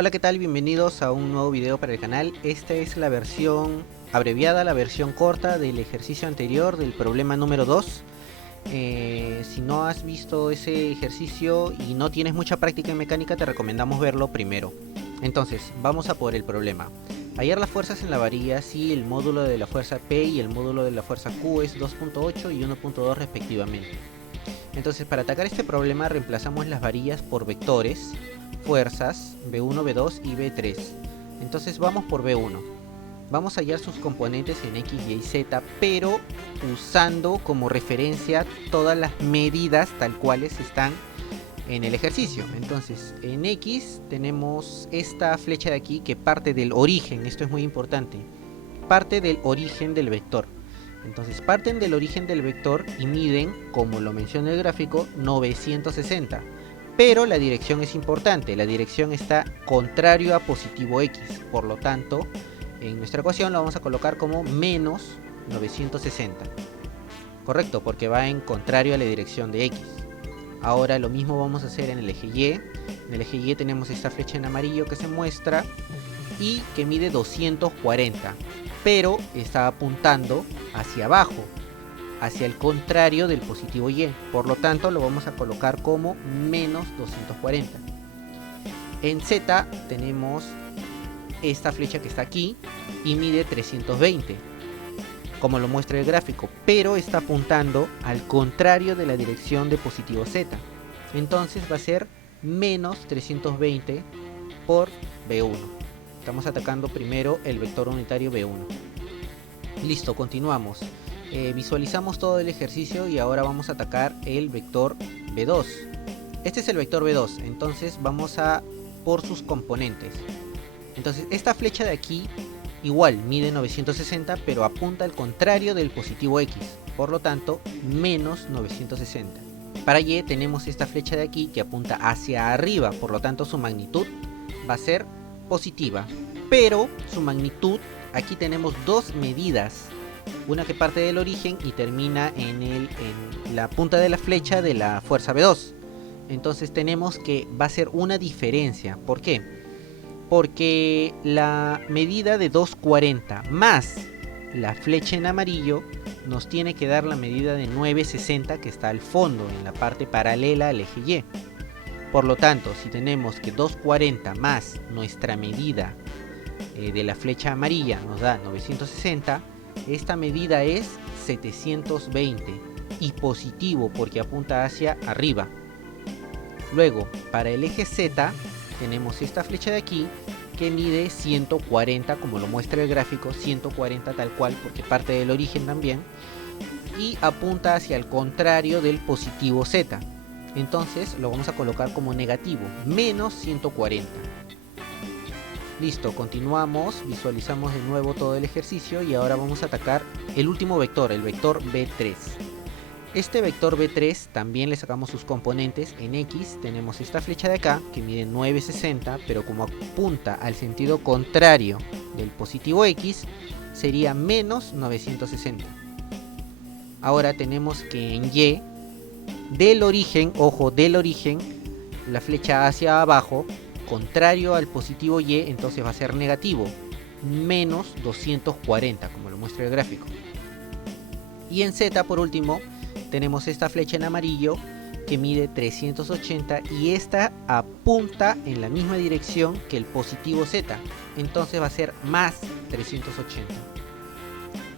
Hola, ¿qué tal? Bienvenidos a un nuevo video para el canal. Esta es la versión abreviada, la versión corta del ejercicio anterior del problema número 2. Si no has visto ese ejercicio y no tienes mucha práctica en mecánica, te recomendamos verlo primero. Entonces, vamos a por el problema. Hallar las fuerzas en la varilla si el módulo de la fuerza P y el módulo de la fuerza Q es 2.8 y 1.2 respectivamente. Entonces, para atacar este problema reemplazamos las varillas por vectores, fuerzas, V1, V2 y V3. Entonces vamos por V1. Vamos a hallar sus componentes en X, Y, Z, pero usando como referencia todas las medidas tal cuales están en el ejercicio. Entonces, en X tenemos esta flecha de aquí que parte del origen, esto es muy importante, parte del origen del vector. Entonces parten del origen del vector y miden, como lo menciona el gráfico, 960. Pero la dirección es importante, la dirección está contrario a positivo X. Por lo tanto, en nuestra ecuación lo vamos a colocar como menos 960. Correcto, porque va en contrario a la dirección de X. Ahora lo mismo vamos a hacer en el eje Y. En el eje Y tenemos esta flecha en amarillo que se muestra y que mide 240. Pero está apuntando hacia abajo, hacia el contrario del positivo Y. Por lo tanto, lo vamos a colocar como menos 240. En Z tenemos esta flecha que está aquí y mide 320, como lo muestra el gráfico, pero está apuntando al contrario de la dirección de positivo Z. Entonces va a ser menos 320 por V1. Estamos atacando primero el vector unitario V1. Listo, continuamos. Visualizamos todo el ejercicio y ahora vamos a atacar el vector V2. Este es el vector V2, entonces vamos a por sus componentes. Entonces esta flecha de aquí igual mide 960, pero apunta al contrario del positivo X, por lo tanto menos 960. Para Y tenemos esta flecha de aquí que apunta hacia arriba, por lo tanto su magnitud va a ser positiva, pero su magnitud, aquí tenemos dos medidas, una que parte del origen y termina en la punta de la flecha de la fuerza V2. Entonces tenemos que va a ser una diferencia. ¿Por qué? Porque la medida de 240 más la flecha en amarillo nos tiene que dar la medida de 960 que está al fondo, en la parte paralela al eje Y. Por lo tanto, si tenemos que 240 más nuestra medida de la flecha amarilla nos da 960, esta medida es 720 y positivo porque apunta hacia arriba. Luego, para el eje Z tenemos esta flecha de aquí que mide 140, como lo muestra el gráfico, 140 tal cual porque parte del origen también, y apunta hacia el contrario del positivo Z. Entonces lo vamos a colocar como negativo, menos 140. Listo, continuamos, visualizamos de nuevo todo el ejercicio y ahora vamos a atacar el último vector, el vector V3. Este vector V3 también le sacamos sus componentes. En X tenemos esta flecha de acá que mide 960, pero como apunta al sentido contrario del positivo X, sería menos 960. Ahora tenemos que en Y, del origen, ojo, del origen, la flecha hacia abajo, contrario al positivo Y, entonces va a ser negativo, menos 240, como lo muestra el gráfico. Y en Z, por último, tenemos esta flecha en amarillo que mide 380 y esta apunta en la misma dirección que el positivo Z, entonces va a ser más 380.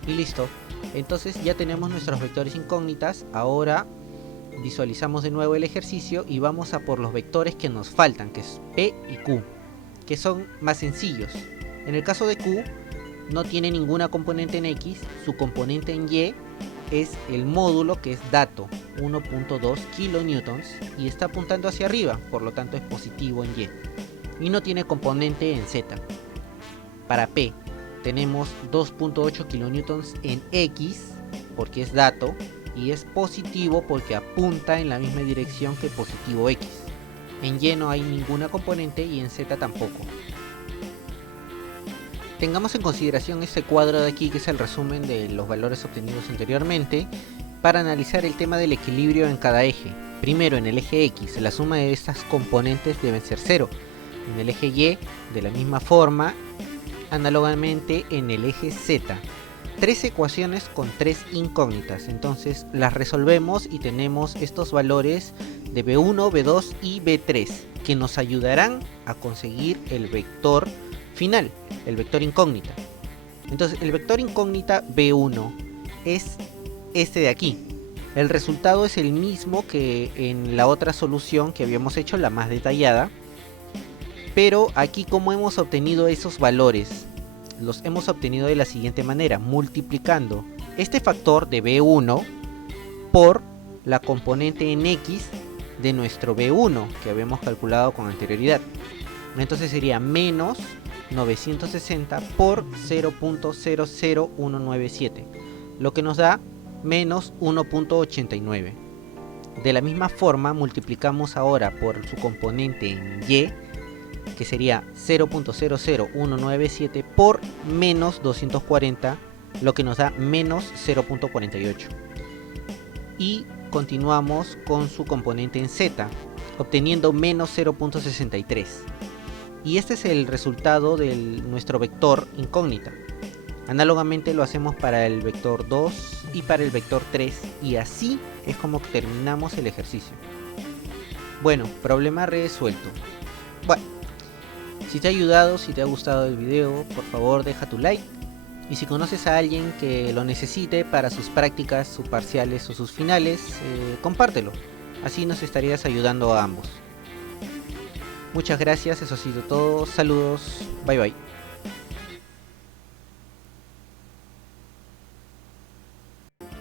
Y listo, entonces ya tenemos nuestros vectores incógnitas. Ahora visualizamos de nuevo el ejercicio y vamos a por los vectores que nos faltan, que es P y Q, que son más sencillos. En el caso de Q no tiene ninguna componente en X, su componente en Y es el módulo que es dato, 1.2 kilonewtons, y está apuntando hacia arriba, por lo tanto es positivo en Y. Y no tiene componente en Z. Para P tenemos 2.8 kilonewtons en X, porque es dato, y es positivo porque apunta en la misma dirección que positivo X. En Y no hay ninguna componente y en Z tampoco. Tengamos en consideración este cuadro de aquí, que es el resumen de los valores obtenidos anteriormente, para analizar el tema del equilibrio en cada eje. Primero, en el eje X, la suma de estas componentes deben ser 0. en el eje Y, de la misma forma, análogamente en el eje Z. 3 ecuaciones con 3 incógnitas, entonces las resolvemos y tenemos estos valores de B1, B2 y B3 que nos ayudarán a conseguir el vector final, el vector incógnita. Entonces el vector incógnita B1 es este de aquí. El resultado es el mismo que en la otra solución que habíamos hecho, la más detallada, pero aquí como hemos obtenido esos valores, los hemos obtenido de la siguiente manera, multiplicando este factor de B1 por la componente en X de nuestro B1 que habíamos calculado con anterioridad. Entonces sería menos 960 por 0.00197, lo que nos da menos 1.89. De la misma forma multiplicamos ahora por su componente en Y, que sería 0.00197 por menos 240, lo que nos da menos 0.48. Y continuamos con su componente en Z, obteniendo menos 0.63. Y este es el resultado de nuestro vector incógnita. Análogamente lo hacemos para el vector 2 y para el vector 3, y así es como terminamos el ejercicio. Bueno, problema resuelto. Bueno, si te ha ayudado, si te ha gustado el video, por favor deja tu like. Y si conoces a alguien que lo necesite para sus prácticas, sus parciales o sus finales, compártelo. Así nos estarías ayudando a ambos. Muchas gracias, eso ha sido todo. Saludos, bye bye.